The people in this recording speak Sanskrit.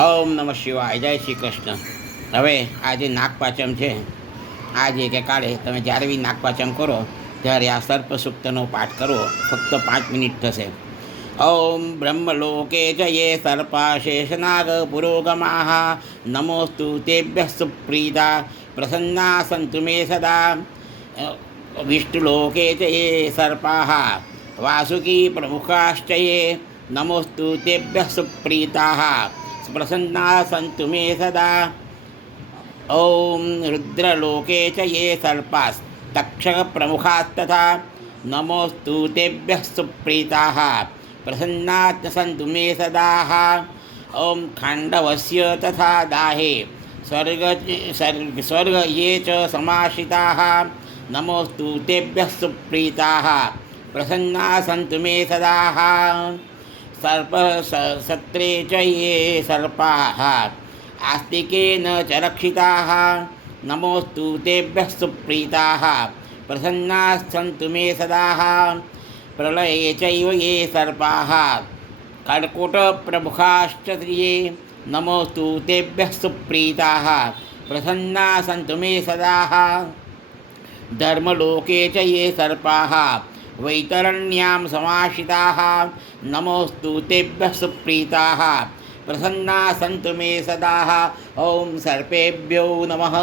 ઓમ નમઃ શિવાય. જય શ્રી કૃષ્ણ. હવે આજે નાગપાંચમ છે. આજે કે કાલે તમે જ્યારે બી નાગપાંચમ કરો ત્યારે આ સર્પ સૂક્તનો પાઠ કરવો. ફક્ત 5 મિનિટ થશે. ઓમ બ્રહ્મલોકે જયે સર્પા શેષનાગ પુરોગમાઃ નમોસ્તુ તેભ્યઃ સુપ્રીતા પ્રસન્ના સંતુ મે સદા. વિષ્ણુલોકે જયે સર્પાઃ વાસુકી પ્રમુખાશ્ચયે નમોસ્તુ તેભ્યઃ સુપ્રીતાઃ प्रसन्ना सन्तु मे सदा. ओम रुद्रलोके च ये सर्पास्तक्षकप्रमुखास्तथा नमोस्तु तेभ्यः सुप्रीताः प्रसन्ना सन्तु मे सदा. ओम खाण्डवस्य तथा दाहे स्वर्ग ये च समाश्रिताः नमोस्तु तेभ्यः सुप्रीताः प्रसन्ना सन्तु मे सदा. सर्पसत्रे च ये सर्पाः आस्तिकेन च रक्षिताः नमोस्तु तेभ्यः सुप्रीताः प्रसन्नाः सन्तु मे सदा. प्रलये चैव ये सर्पाः कर्कोटप्रमुखाश्च ये नमोस्तु तेभ्यः सुप्रीताः प्रसन्नाः सन्तु मे सदा. धर्मलोके च ये सर्पाः वैतरण्यां समाश्रिताः नमोस्तु तेभ्यः सुप्रीताः प्रसन्नाः सन्तु मे सदा. ओम सर्पेभ्यो नमः.